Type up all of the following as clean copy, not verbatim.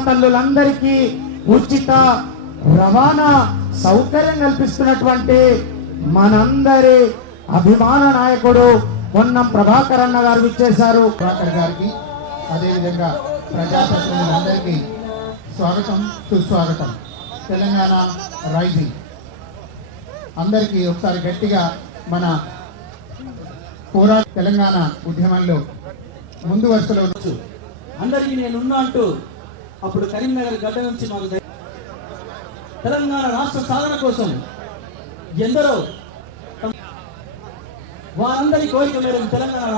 ఆడతల్లులందరికీ ఉచిత రవాణా సౌకర్యం కల్పిస్తున్నటువంటి మనందరి అభిమాన నాయకుడు పొన్నం ప్రభాకర్ అన్న గారు విచ్చేశారు. ప్రభాకర్ గారికి అదేవిధంగా ప్రజాప్రతినిధులందరికీ స్వాగతం సుస్వాగతం. తెలంగాణ రైజింగ్ అందరికీ ఒకసారి గట్టిగా మన తెలంగాణ ఉద్యమంలో ముందు వరుసలో అందరికీ నేనున్నా అంటూ అప్పుడు కరీంనగర్ గడ్డ నుంచి మాకు తెలంగాణ రాష్ట్ర సాధన కోసం ఎందరో వారందరి కోరిక మేరకు తెలంగాణ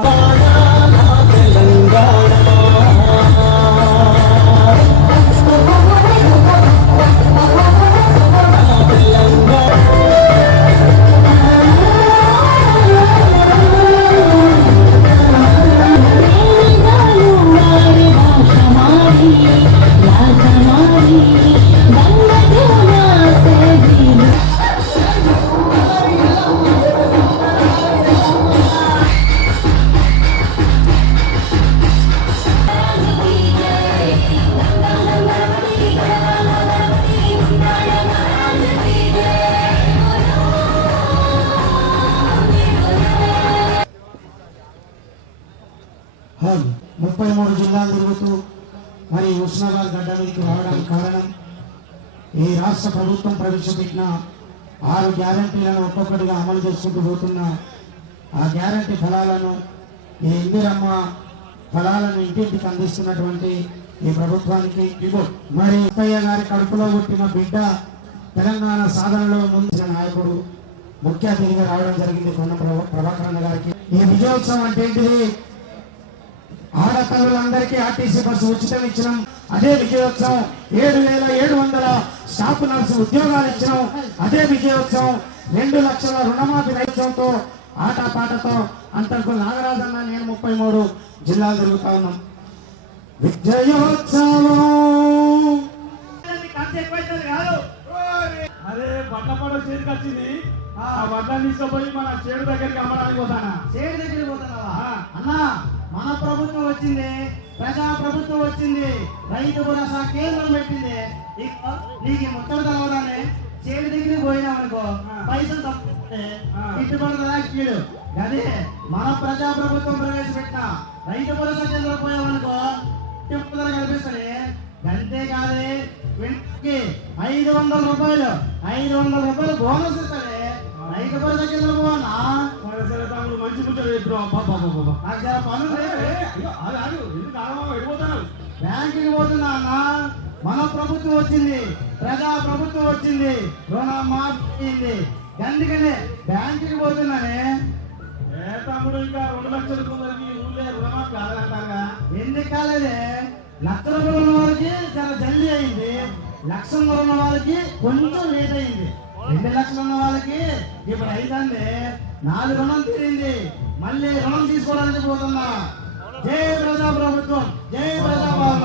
ముప్పై 33 జిల్లాలు తిరుగుతూ మరి హుస్నాబాద్ గడ్డ మీదకి రావడానికి కారణం ఈ రాష్ట్ర ప్రభుత్వం ప్రవేశపెట్టిన 6 గ్యారంటీలను ఒక్కొక్కటిగా అమలు చేసుకుంటూ పోతున్న ఆ గ్యారంటీ ఫలాలను ఈ ఇందిరమ్మ ఫలాలను ఇంటింటికి అందిస్తున్నటువంటి ఈ ప్రభుత్వానికి మరి అత్తయ్య గారి కడుపులో పుట్టిన బిడ్డ తెలంగాణ సాధనలో ముందున్న నాయకుడు ముఖ్య అతిథిగా రావడం జరిగింది పొన్నం ప్రభాకర్ అన్న గారికి. ఈ విజయోత్సవం అంటే ఏంటిది? ఆడతల్లులందరికీ ఆర్టీసీ బస్సు ఉచితం ఇచ్చినాం. అదే విజయోత్సవం 7,700 స్టాఫ్ నర్సు ఉద్యోగాలు ఇచ్చినాం. అదే విజయోత్సవం 2 లక్షల రుణమాఫీ రైతులతో ఆటపాటతో అంతకు నాగరాజన్న నేను 33 జిల్లాలు తిరుగుతా ఉన్నాం. విజయోత్సవం అదే బట్ల పడ చేతికి వచ్చింది. ఆ బట్టలు తీసుకుపోయి మన చేడు దగ్గరికి అమ్మడానికి పోతానా? చేడు దగ్గరికి పోతావా అన్నా? మన ప్రభుత్వం వచ్చింది, ప్రజా ప్రభుత్వం వచ్చింది, రైతు భరోసా కేంద్రం పెట్టింది. నీకు ముట్టడు తెలవదానే చేడు దగ్గరికి పోయినామనుకో పైసలు తప్పితే ఇట్టుబడి అదే మన ప్రజా ప్రభుత్వం ప్రవేశపెట్టిన రైతు భరోసా కేంద్రం పోయామనుకో ఇట్టుబడి కనిపిస్తుంది. అంతేకాదే 500 రూపాయలు 500 రూపాయలు బోనస్ ఇస్తాడే రైతు భరోసా కేంద్రం పోవన్నా? మంచి బ్యాంకుకి పోతున్నా అన్న. మన ప్రభుత్వం వచ్చింది, ప్రజా ప్రభుత్వం వచ్చింది, రుణమాఫీ అందుకనే బ్యాంకుకి పోతున్నానే. తమ్ముడు ఇంకా 2 లక్షల కొందరికి ఊళ్ళే రుణమాఫీ కాదంటాగా? ఎందుకు కాలేదే? 1,00,000 రూపాయలు ఉన్న వాళ్ళకి చాలా జల్దీ అయింది, 1,00,000 ఉన్న వాళ్ళకి కొంచెం లేట్ అయింది, 2 లక్షలు ఉన్న వాళ్ళకి ఇప్పుడు అయితంది. 4 రుణం తీరింది, మళ్ళీ రుణం తీసుకోవడానికి పోతున్నా. జై ప్రజా ప్రభుత్వం, జై ప్రజాపాలన.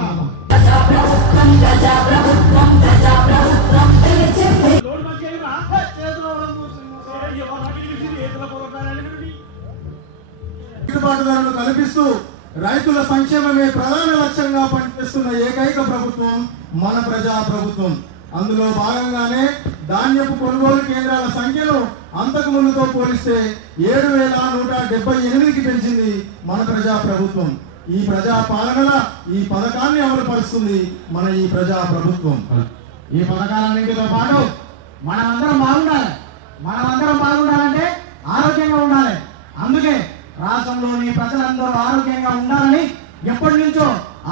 గిట్టుబాటు ధరలు కల్పిస్తూ రైతుల సంక్షేమమే ప్రధాన లక్ష్యంగా పనిచేస్తున్న ఏకైక ప్రభుత్వం మన ప్రజా ప్రభుత్వం. అందులో భాగంగానే ధాన్యపు కొనుగోలు కేంద్రాల సంఖ్యను అంతకు ముందుతో పోలిస్తే 7,178కి పెంచింది మన ప్రజా ప్రభుత్వం. ఈ ప్రజా పాలనల ఈ పథకాన్ని అమలు పరుస్తుంది మన ఈ ప్రజా ప్రభుత్వం. ఈ పథకాలన్నింటితో పాటు మనమందరం బాగుండాలంటే ఆరోగ్యంగా ఉండాలి. అందుకే రాష్ట్రంలోని ప్రజలందరూ ఆరోగ్యంగా ఉండాలని ఎప్పటి నుంచో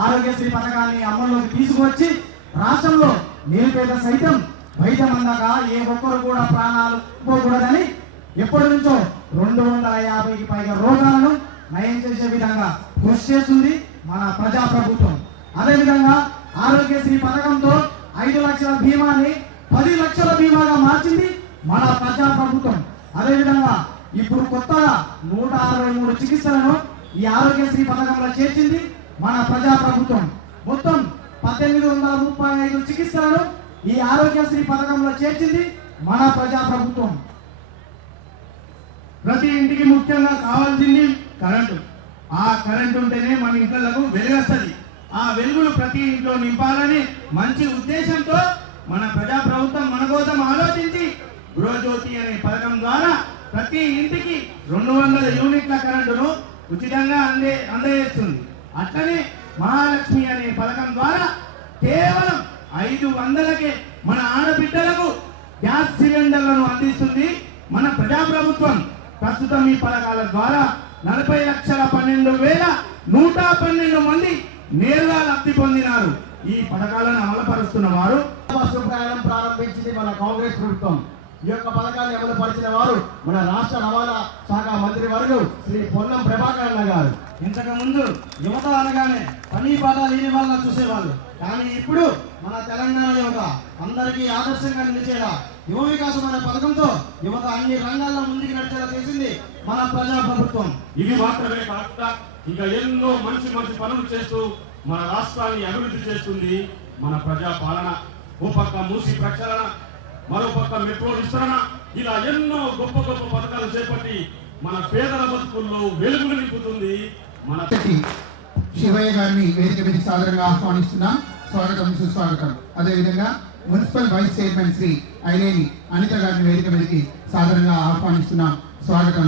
ఆరోగ్యశ్రీ పథకాన్ని అమల్లోకి తీసుకువచ్చి రాష్ట్రంలో నిరుపేద సైతం వైద్యం అందక ఏ ఒక్కరు కూడా ప్రాణాలు పోకూడదని ఎప్పటి నుంచో 250కి పైగా రోగాలను నయం చేసే విధంగా కృషి చేస్తుంది మన ప్రజా ప్రభుత్వం. అదేవిధంగా ఆరోగ్యశ్రీ పథకంతో 5 లక్షల బీమాని 10 లక్షల బీమాగా మార్చింది మన ప్రజా ప్రభుత్వం. అదేవిధంగా ఇప్పుడు కొత్తగా 163 చికిత్సలను ఈ ఆరోగ్యశ్రీ పథకంలో చేర్చింది మన ప్రజా ప్రభుత్వం. మొత్తం 1835 చికిత్సలను ఈ ఆరోగ్యశ్రీ పథకంలో చేర్చింది మన ప్రజా ప్రభుత్వం. ప్రతి ఇంటికి ముఖ్యంగా కావాల్సింది కరెంటు. ఆ కరెంటు ఉంటేనే మన ఇంట్లకు వెలుగొస్తుంది. ఆ వెలుగులు ప్రతి ఇంట్లో నింపాలని మంచి ఉద్దేశంతో మన ప్రజా ప్రభుత్వం మన కోసం ఆలోచించి గృహజ్యోతి అనే పథకం ద్వారా ప్రతి ఇంటికి 200 యూనిట్ల కరెంటును ఉచితంగా అందజేస్తుంది. అట్లనే మహాలక్ష్మి అనే పథకం ద్వారా కేవలం 500కే మన ఆడబిడ్డలకు గ్యాస్ సిలిండర్లను అందిస్తుంది మన ప్రజాప్రభుత్వం. ప్రస్తుతం ఈ పథకాల ద్వారా 40,12,112 మంది నేరుగా లబ్ధి పొందినారు. ఈ పథకాలను అమలుపరుస్తున్న వారు బస్సు ప్రయాణం ప్రారంభించింది మన కాంగ్రెస్ ప్రభుత్వం. ఈ యొక్క పథకాన్ని అమలు పరిచిన వారు మన రాష్ట్ర రవాణా శాఖ మంత్రి వర్యులు శ్రీ పొన్నం ప్రభాకర్ అన్న గారు. ఇంతకు ముందు యువత అనగానే పని పాట లేని వాళ్ళని చూసేవాళ్ళు, కానీ ఇప్పుడు మన తెలంగాణ యువత అందరికీ ఆదర్శంగా నిలిచేలా యువ వికాసం అనే పథకంతో యువత అన్ని రంగాల్లో ముందుకు నడిచేలా చేసింది మన ప్రజా ప్రభుత్వం. ఇది మాత్రమే కాకుండా ఇంకా ఎన్నో మంచి మంచి పనులు చేస్తూ మన రాష్ట్రాన్ని అభివృద్ధి చేస్తుంది మన ప్రజా పాలన. ఓ పక్క మూసి ప్రక్షాళన, మరో పక్క మెట్రో విస్తరణ, ఇలా ఎన్నో గొప్ప గొప్ప పథకాలు చేపట్టి మన పేదల బతుకుల్లో వెలుగులు నింపుతుంది మన శివయ్య గారిని వేదిక మీద సాదరంగా ఆహ్వానిస్తున్నాం. స్వాగతం, సుస్వాగతం. అదేవిధంగా municipal vice chairman Shri Aileni Anitha గారిని వేదిక మీదకి సాదరంగా ఆహ్వానిస్తున్నాం. స్వాగతం.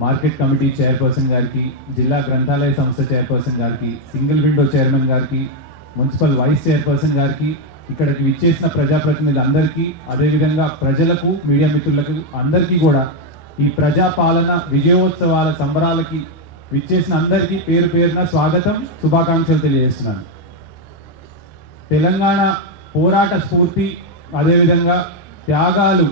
మార్కెట్ కమిటీ చైర్పర్సన్ గారికి, జిల్లా గ్రంథాలయ సంస్థ చైర్పర్సన్ గారికి, సింగిల్ విండో చైర్మన్ గారికి, మున్సిపల్ వైస్ చైర్పర్సన్ గారికి, ఇక్కడికి విచ్చేసిన ప్రజాప్రతినిధులందరికీ, అదేవిధంగా ప్రజలకు, మీడియా మిత్రులకు అందరికీ కూడా ఈ ప్రజాపాలన విజయోత్సవాల సంబరాలకి విచ్చేసిన అందరికీ పేరు పేరున స్వాగతం, శుభాకాంక్షలు తెలియజేస్తున్నాను. తెలంగాణ పోరాట స్ఫూర్తి, అదేవిధంగా త్యాగాలు,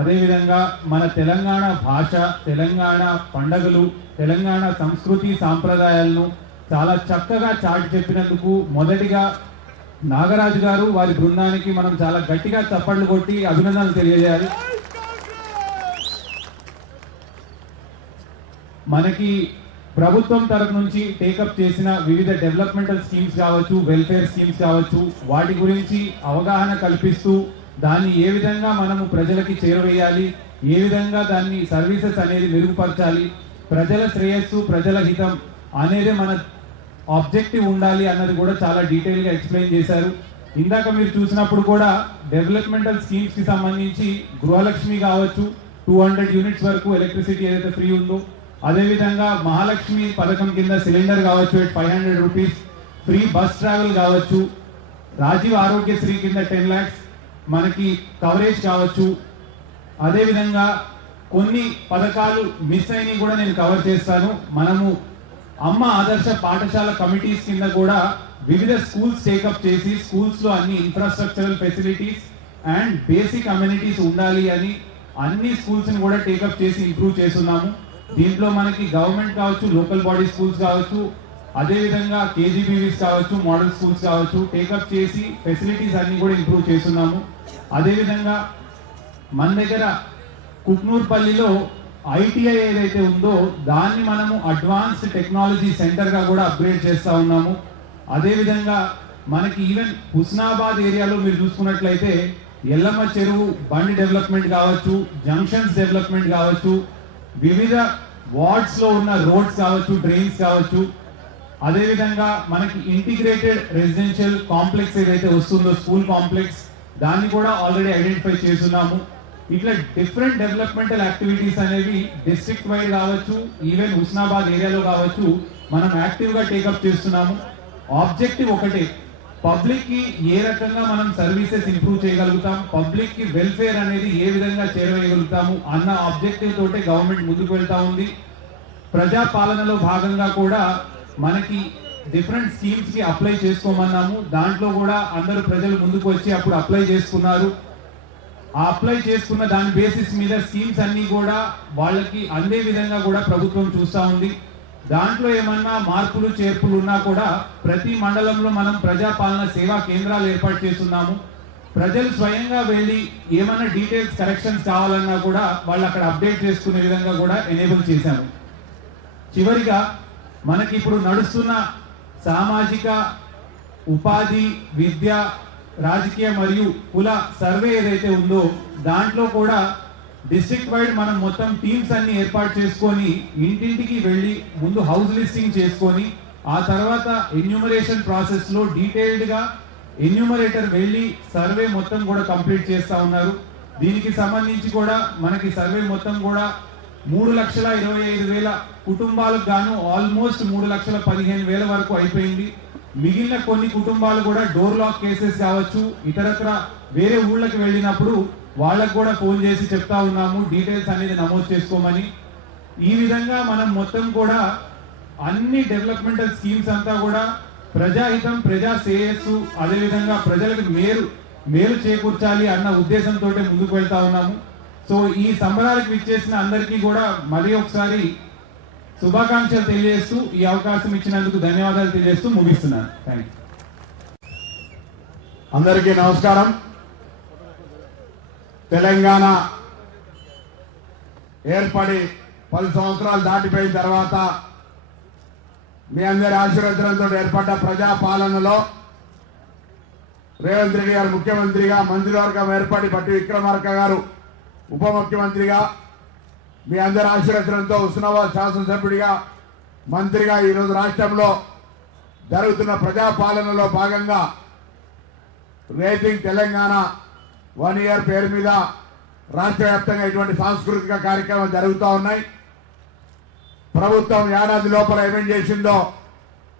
అదేవిధంగా మన తెలంగాణ భాష, తెలంగాణ పండగలు, తెలంగాణ సంస్కృతి సాంప్రదాయాలను చాలా చక్కగా చాటి చెప్పినందుకు మొదటిగా నాగరాజు గారు వారి బృందానికి మనం చాలా గట్టిగా చప్పట్లు కొట్టి అభినందనలు తెలియజేయాలి. మనకి ప్రభుత్వం తరఫు నుంచి టేకప్ చేసిన వివిధ డెవలప్మెంటల్ స్కీమ్స్ కావచ్చు, వెల్ఫేర్ స్కీమ్స్ కావచ్చు, వాటి గురించి అవగాహన కల్పిస్తూ దాన్ని ఏ విధంగా మనము ప్రజలకి చేరవేయాలి, ఏ విధంగా దాన్ని సర్వీసెస్ అనేది మెరుగుపరచాలి, ప్రజల శ్రేయస్సు, ప్రజల హితం అనేది మన ఆబ్జెక్టివ్ ఉండాలి అన్నది కూడా చాలా డీటెయిల్గా ఎక్స్ప్లెయిన్ చేశారు. ఇందాక మీరు చూసినప్పుడు కూడా డెవలప్మెంటల్ స్కీమ్స్కి సంబంధించి గృహలక్ష్మి కావచ్చు, 200 యూనిట్స్ వరకు ఎలక్ట్రిసిటీ ఏదైతే ఫ్రీ ఉందో, అదేవిధంగా మహాలక్ష్మి పథకం కింద సిలిండర్ కావచ్చు 500 రూపీస్, ఫ్రీ బస్ ట్రావెల్ కావచ్చు, రాజీవ్ ఆరోగ్యశ్రీ కింద 10 lakhs మనకి కవరేజ్ కావచ్చు. అదేవిధంగా కొన్ని పథకాలు మిస్ అయినవి కూడా నేను కవర్ చేస్తాను. మనము అమ్మ ఆదర్శ పాఠశాల కమిటీస్ కింద కూడా వివిధ స్కూల్స్ టేకప్ చేసి స్కూల్స్లో అన్ని infrastructural facilities and basic amenities ఉండాలి అని అన్ని స్కూల్స్ని కూడా టేకప్ చేసి ఇంప్రూవ్ చేస్తున్నాము. దీంట్లో మనకి గవర్నమెంట్ కావచ్చు, లోకల్ బాడీ స్కూల్స్ కావచ్చు, అదేవిధంగా కేజీబీవీస్ కావచ్చు, మోడల్ స్కూల్స్ కావచ్చు, టేకప్ చేసి ఫెసిలిటీస్ అన్ని కూడా ఇంప్రూవ్ చేస్తున్నాము. అదేవిధంగా మన దగ్గర కుక్నూర్పల్లిలో ఐటీఐ ఏదైతే ఉందో దాన్ని మనము అడ్వాన్స్డ్ టెక్నాలజీ సెంటర్గా కూడా అప్గ్రేడ్ చేస్తూ ఉన్నాము. అదేవిధంగా మనకి ఈవెన్ హుస్నాబాద్ ఏరియాలో మీరు చూసుకున్నట్లయితే ఎల్లమ్మ చెరువు బండి డెవలప్మెంట్ కావచ్చు, జంక్షన్స్ డెవలప్మెంట్ కావచ్చు, వివిధ వార్డ్స్లో ఉన్న రోడ్స్ కావచ్చు, డ్రైన్స్ కావచ్చు, అదేవిధంగా మనకి ఇంటిగ్రేటెడ్ రెసిడెన్షియల్ కాంప్లెక్స్ ఏదైతే వస్తుందో స్కూల్ కాంప్లెక్స్ దాన్ని కూడా ఆల్రెడీ ఐడెంటిఫై చేస్తున్నాము. ఇట్లా డిఫరెంట్ డెవలప్మెంటల్ యాక్టివిటీస్ అనేవి డిస్ట్రిక్ట్ వైడ్ కావచ్చు, ఈవెన్ హుస్నాబాద్ ఏరియాలో కావచ్చు, మనం యాక్టివ్గా టేకప్ చేస్తున్నాము. ఆబ్జెక్టివ్ ఒకటే, పబ్లిక్ కి ఏ రకంగా మనం సర్వీసెస్ ఇంప్రూవ్ చేయగలుగుతాం, పబ్లిక్ కి వెల్ఫేర్ అనేది ఏ విధంగా చేరవేయగలుగుతాము అన్న ఆబ్జెక్టివ్ తోటే గవర్నమెంట్ ముందుకు వెళ్తా ఉంది. ప్రజా పాలనలో భాగంగా కూడా మనకి డిఫరెంట్ స్కీమ్స్ కి అప్లై చేసుకోమన్నాము. దాంట్లో కూడా అందరూ ప్రజలు ముందుకు వచ్చి అప్పుడు అప్లై చేసుకున్నారు. ఆ అప్లై చేసుకున్న దాని బేసిస్ మీద స్కీమ్స్ అన్ని కూడా వాళ్ళకి అందే విధంగా కూడా ప్రభుత్వం చూస్తూ ఉంది. దాంట్లో ఏమన్నా మార్పులు చేర్పులు ఉన్నా కూడా ప్రతి మండలంలో మనం ప్రజాపాలన సేవా కేంద్రాలు ఏర్పాటు చేస్తున్నాము. ప్రజలు స్వయంగా వెళ్ళి ఏమన్నా డీటెయిల్స్ కరెక్షన్స్ కావాలన్నా కూడా వాళ్ళు అక్కడ అప్డేట్ చేసుకునే విధంగా కూడా ఎనేబుల్ చేశాము. చివరిగా మనకి ఇప్పుడు నడుస్తున్న సామాజిక ఉపాధి, విద్య, రాజకీయ మరియు కుల సర్వే ఏదైతే ఉందో దాంట్లో కూడా డిస్ట్రిక్ట్ వైడ్ మనం మొత్తం టీమ్స్ అన్ని ఏర్పాటు చేసుకొని ఇంటింటికి వెళ్ళి ముందు హౌస్ లిస్టింగ్ చేసుకొని ఆ తర్వాత ఎన్యూమరేషన్ ప్రాసెస్ లో డీటెయిల్డ్ గా ఎన్యూమరేటర్ వెళ్ళి సర్వే మొత్తం కూడా కంప్లీట్ చేస్తా ఉన్నారు. దీనికి సంబంధించి కూడా మనకి సర్వే మొత్తం కూడా 3,25,000 కుటుంబాలకు గాను ఆల్మోస్ట్ 3,15,000 వరకు అయిపోయింది. మిగిలిన కొన్ని కుటుంబాలు కూడా డోర్ లాక్ కేసెస్ కావచ్చు, ఇతరత్ర వేరే ఊళ్ళకి వెళ్ళినప్పుడు వాళ్ళకు కూడా ఫోన్ చేసి చెప్తా ఉన్నాము డీటెయిల్స్ అనేది నమోదు చేసుకోమని. ఈ విధంగా మనం మొత్తం కూడా అన్ని డెవలప్మెంటల్ స్కీమ్స్ అంతా కూడా ప్రజాహితం, ప్రజా శ్రేయస్సు, అదేవిధంగా ప్రజలకు మేలు చేకూర్చాలి అన్న ఉద్దేశంతో ముందుకు వెళ్తా ఉన్నాము. సో ఈ సంబరాలకు విచ్చేసిన అందరికీ కూడా మరి ఒకసారి శుభాకాంక్షలు తెలియజేస్తూ ఈ అవకాశం ఇచ్చినందుకు ధన్యవాదాలు తెలియజేస్తూ ముగిస్తున్నాను. Thank you. అందరికీ నమస్కారం. తెలంగాణ ఏర్పడి 10 సంవత్సరాలు దాటిపోయిన తర్వాత మీ అందరి ఆశీర్వచనంతో ఏర్పడ్డ ప్రజా పాలనలో రేవంత్ రెడ్డి గారు ముఖ్యమంత్రిగా, మంత్రివర్గం ఏర్పడి బట్టి విక్రమార్క గారు ఉప ముఖ్యమంత్రిగా, మీ అందరి ఆశీర్వచనంతో హుస్నాబాద్ శాసనసభ్యుడిగా, మంత్రిగా ఈరోజు రాష్ట్రంలో జరుగుతున్న ప్రజా పాలనలో భాగంగా రేటింగ్ తెలంగాణ 1 ఇయర్ పేరు మీద రాష్ట్ర వ్యాప్తంగా ఇటువంటి సాంస్కృతిక కార్యక్రమాలు జరుగుతూ ఉన్నాయి. ప్రభుత్వం ఏడాది లోపల ఏమేం చేసిందో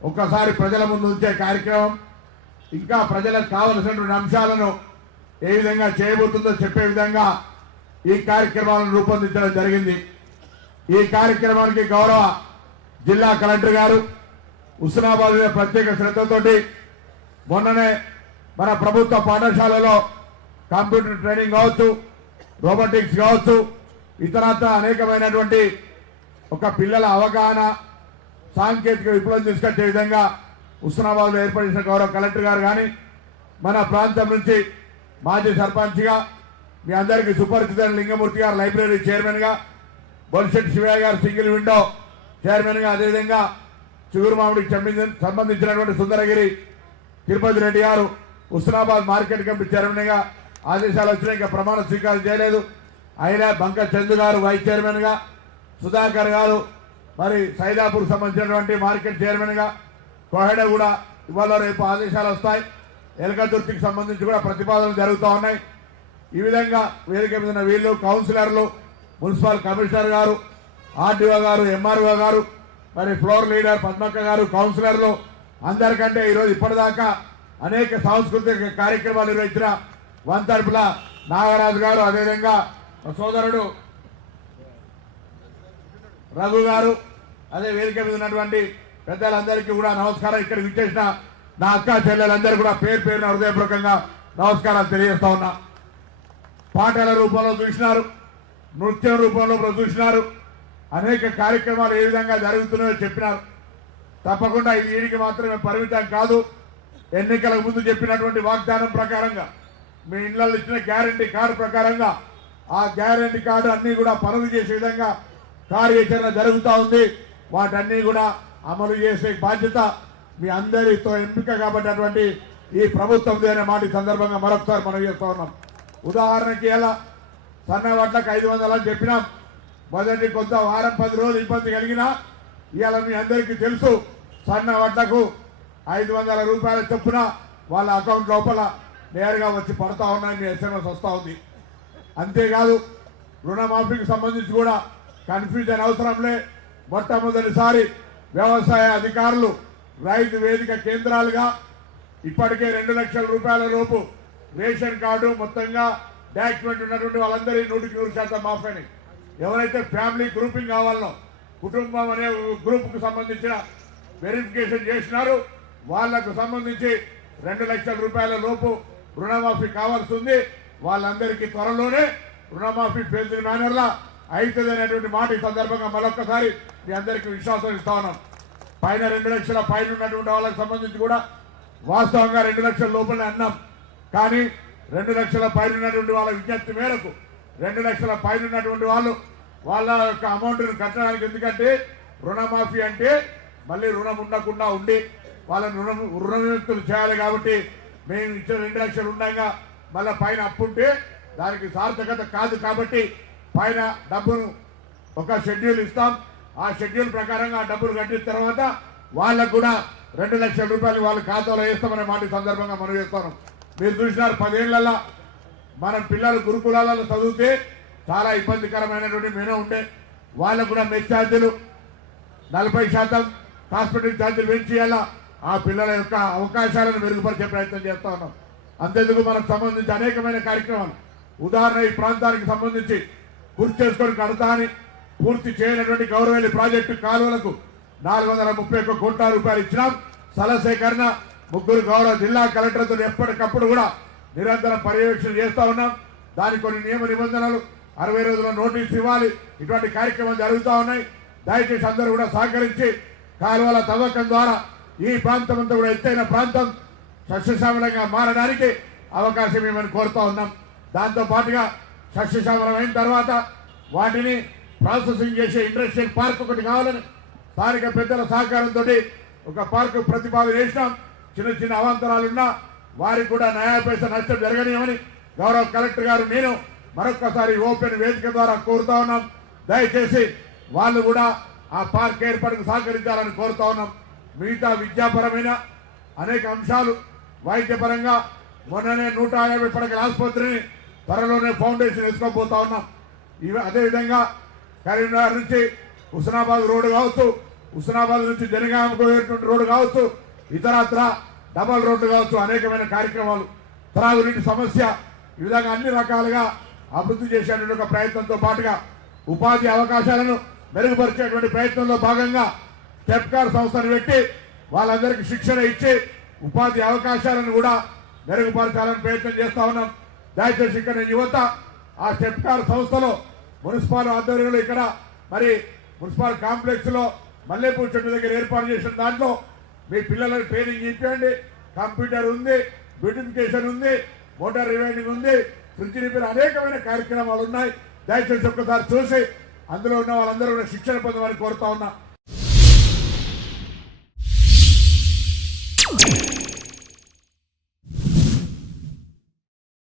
ఒక్కసారి ప్రజల ముందు ఉంచే కార్యక్రమం, ఇంకా ప్రజలకు కావలసినటువంటి అంశాలను ఏ విధంగా చేయబోతుందో చెప్పే విధంగా ఈ కార్యక్రమాలను రూపొందించడం జరిగింది. ఈ కార్యక్రమానికి గౌరవ జిల్లా కలెక్టర్ గారు హుస్నాబాద్ మీద ప్రత్యేక శ్రద్ధతోటి మొన్ననే మన ప్రభుత్వ పాఠశాలలో కంప్యూటర్ ట్రైనింగ్ కావచ్చు, రోబోటిక్స్ కావచ్చు, ఇతరత్ర అనేకమైనటువంటి ఒక పిల్లల అవగాహన, సాంకేతిక విప్లవం తీసుకొచ్చే విధంగా హుస్నాబాద్లో ఏర్పడిన గౌరవ కలెక్టర్ గారు కానీ, మన ప్రాంతం నుంచి మాజీ సర్పంచ్గా మీ అందరికీ సుపరిచితైన లింగమూర్తి గారు లైబ్రరీ చైర్మన్గా, బొలిశెట్టి శివయ్య గారు సింగిల్ విండో చైర్మన్గా, అదేవిధంగా చిగురుమామిడికి సంబంధించినటువంటి సుందరగిరి తిరుపతి రెడ్డి గారు హుస్నాబాద్ మార్కెట్ కమిటీ చైర్మన్గా ఆదేశాలు వచ్చినా ఇంకా ప్రమాణ స్వీకారం చేయలేదు. అయినా బంక చందు గారు వైస్ చైర్మన్గా, సుధాకర్ గారు మరి సైదాపూర్ సంబంధించినటువంటి మార్కెట్ చైర్మన్గా, కోహెడ కూడా ఇవాళ రేపు ఆదేశాలు వస్తాయి. ఎలకతుర్తికి సంబంధించి కూడా ప్రతిపాదనలు జరుగుతూ ఉన్నాయి. ఈ విధంగా వేదిక మీద ఉన్న వీళ్ళు కౌన్సిలర్లు, మున్సిపల్ కమిషనర్ గారు, ఆర్డీఓ గారు, ఎంఆర్ఓ గారు, మరి ఫ్లోర్ లీడర్ పద్మక్క గారు, కౌన్సిలర్లు అందరికంటే ఈరోజు ఇప్పటిదాకా అనేక సాంస్కృతిక కార్యక్రమాలు నిర్వహించిన వంతర్పుల నాగరాజు గారు, అదేవిధంగా సోదరుడు రఘు గారు, అదే వేదిక మీద ఉన్నటువంటి పెద్దలందరికీ కూడా నమస్కారం. ఇక్కడికి విచ్చేసిన నా అక్క చెల్లెలందరూ కూడా పేరు పేరున హృదయపూర్వకంగా నమస్కారాలు తెలియజేస్తా ఉన్నా. పాటల రూపంలో చూసినారు, నృత్యం రూపంలో చూసినారు, అనేక కార్యక్రమాలు ఏ విధంగా జరుగుతున్నాయో చెప్పినారు. తప్పకుండా ఇది వీడికి మాత్రమే పరిమితం కాదు. ఎన్నికలకు ముందు చెప్పినటువంటి వాగ్దానం ప్రకారంగా, మీ ఇళ్లలో ఇచ్చిన గ్యారంటీ కార్డు ప్రకారంగా ఆ గ్యారంటీ కార్డు అన్ని కూడా పనులు చేసే విధంగా కార్యాచరణ జరుగుతూ ఉంది. వాటన్నీ కూడా అమలు చేసే బాధ్యత మీ అందరితో ఎంపిక కాబట్టినటువంటి ఈ ప్రభుత్వం అనే మాట ఈ సందర్భంగా మరొకసారి మనం చేస్తూ ఉన్నాం. ఉదాహరణకి ఎలా సన్న వడ్లకు 500 అని చెప్పినాం. మొదటి కొంత వారం 10 రోజులు ఇబ్బంది కలిగినా ఇవాళ మీ అందరికీ తెలుసు, సన్న వడ్లకు 500 రూపాయల చొప్పున వాళ్ళ అకౌంట్ లోపల నేరుగా వచ్చి పడతా ఉన్నాయి. మీ ఎస్ఎంఎస్ వస్తూ ఉంది. అంతేకాదు రుణమాఫీకి సంబంధించి కూడా కన్ఫ్యూజన్ అవసరంలే. మొట్టమొదటిసారి వ్యవసాయ అధికారులు రైతు వేదిక కేంద్రాలుగా ఇప్పటికే 2 లక్షల రూపాయల లోపు రేషన్ కార్డు మొత్తంగా డాక్యుమెంట్ ఉన్నటువంటి వాళ్ళందరి 100% మాఫీ. ఎవరైతే ఫ్యామిలీ గ్రూపింగ్ కావాలనో, కుటుంబం అనే గ్రూప్కు సంబంధించిన వెరిఫికేషన్ చేసినారు, వాళ్లకు సంబంధించి 2 లక్షల రూపాయల లోపు రుణమాఫీ కావాల్సింది. వాళ్ళందరికీ త్వరలోనే రుణమాఫీ ఫేజ్డ్ మేనర్లా అవుతుంది అనేటువంటి మాట ఈ సందర్భంగా మరొకసారి మీ అందరికీ విశ్వాసం ఇస్తా ఉన్నాం. పైన 2 లక్షల పైన ఉన్నటువంటి వాళ్ళకి సంబంధించి కూడా వాస్తవంగా 2 లక్షల లోపలనే అన్నాం. కానీ 2 లక్షల పైన ఉన్నటువంటి వాళ్ళ విజ్ఞప్తి మేరకు 2 లక్షల పైన ఉన్నటువంటి వాళ్ళు వాళ్ళ యొక్క అమౌంట్ను కట్టడానికి, ఎందుకంటే రుణమాఫీ అంటే మళ్ళీ రుణం ఉండకుండా ఉండి వాళ్ళని రుణ విముక్తులు చేయాలి. కాబట్టి మేము ఇచ్చే 2 లక్షలు ఉండగా మళ్ళీ పైన అప్పుంటే దానికి సార్థకత కాదు కాబట్టి పైన డబ్బును ఒక షెడ్యూల్ ఇస్తాం. ఆ షెడ్యూల్ ప్రకారంగా ఆ డబ్బులు కట్టిన తర్వాత వాళ్ళకు కూడా 2 లక్షల రూపాయలు వాళ్ళ ఖాతాలో వేస్తామనే మాట సందర్భంగా మనం చేస్తాను. మీరు చూసినారు 10 ఏళ్లలో మన పిల్లలు గురుకులాలలో చదివితే చాలా ఇబ్బందికరమైనటువంటి మెనూ ఉండే. వాళ్ళకు కూడా మెస్ ఛార్జీలు 40% హాస్పిటల్ ఛార్జీలు పెంచేయాలా. ఆ పిల్లల యొక్క అవకాశాలను మెరుగుపరిచే ప్రయత్నం చేస్తా ఉన్నాం. అంతేందుకు మనకు సంబంధించి అనేకమైన కార్యక్రమాలు, ఉదాహరణ ఈ ప్రాంతానికి సంబంధించి పూర్తి చేసుకొని కడతా అని పూర్తి చేయనటువంటి గౌరవేలి ప్రాజెక్టు కాలువలకు 431 కోట్ల రూపాయలు ఇచ్చినాం. స్థల సేకరణ 3 గౌరవ జిల్లా కలెక్టర్తో ఎప్పటికప్పుడు కూడా నిరంతరం పర్యవేక్షణ చేస్తూ ఉన్నాం. దానికి కొన్ని నియమ నిబంధనలు 60 రోజుల నోటీసు ఇవ్వాలి. ఇటువంటి కార్యక్రమాలు జరుగుతూ ఉన్నాయి. దయచేసి అందరూ కూడా సహకరించి కాలువల తవ్వకం ద్వారా ఈ ప్రాంతం అంతా కూడా ఎత్తైన ప్రాంతం సస్యశ్యామలంగా మారడానికి అవకాశం ఇవ్వమని కోరుతూ ఉన్నాం. దాంతో పాటుగా సస్యశ్యామలం అయిన తర్వాత వాటిని ప్రాసెసింగ్ చేసే ఇండస్ట్రియల్ పార్క్ ఒకటి కావాలని స్థానిక పెద్దల సహకారంతో ఒక పార్కు ప్రతిపాదన చేసినాం. చిన్న చిన్న అవాంతరాలున్నా వారికి కూడా న్యాయపైస నష్టం జరగనియమని గౌరవ కలెక్టర్ గారు నేను మరొక్కసారి ఓపెన్ వేదిక ద్వారా కోరుతా ఉన్నాం. దయచేసి వాళ్ళు కూడా ఆ పార్క్ ఏర్పాటుకు సహకరించాలని కోరుతా ఉన్నాం. మిగతా విద్యాపరమైన అనేక అంశాలు, వైద్యపరంగా మొన్ననే 150 పడకల ఆసుపత్రిని త్వరలోనే ఫౌండేషన్ వేసుకోబోతా ఉన్నాం. అదేవిధంగా కరీంనగర్ నుంచి హుస్నాబాద్ రోడ్డు కావచ్చు, హుస్నాబాద్ నుంచి జనగామకు పోయేటువంటి రోడ్డు కావచ్చు, ఇతరత్ర డబల్ రోడ్డు కావచ్చు, అనేకమైన కార్యక్రమాలు, త్రాగునీటి సమస్య, ఈ విధంగా అన్ని రకాలుగా అభివృద్ధి చేసేటువంటి ఒక ప్రయత్నంతో పాటుగా ఉపాధి అవకాశాలను మెరుగుపరిచేటువంటి ప్రయత్నంలో భాగంగా స్టెప్కార్ సంస్థను పెట్టి వాళ్ళందరికీ శిక్షణ ఇచ్చి ఉపాధి అవకాశాలను కూడా మెరుగుపరచాలని ప్రయత్నం చేస్తా ఉన్నాం. దయచేసి ఇక్కడ యువత ఆ స్టెప్కార్ సంస్థలో మున్సిపల్ ఆధ్వర్యంలో ఇక్కడ మరి మున్సిపల్ కాంప్లెక్స్ లో మల్లెపూర్ చెట్టు దగ్గర ఏర్పాటు చేసిన దాంట్లో మీ పిల్లలకు ట్రైనింగ్ ఇప్పించండి. కంప్యూటర్ ఉంది, బ్యూటిఫికేషన్ ఉంది, మోటార్ రివైండింగ్ ఉంది, ఫ్రిడ్జ్ రిపేర్, అనేకమైన కార్యక్రమాలు ఉన్నాయి. దయచేసి ఒక్కసారి చూసి అందులో ఉన్న వాళ్ళందరూ కూడా శిక్షణ పొందమని కోరుతా ఉన్నా.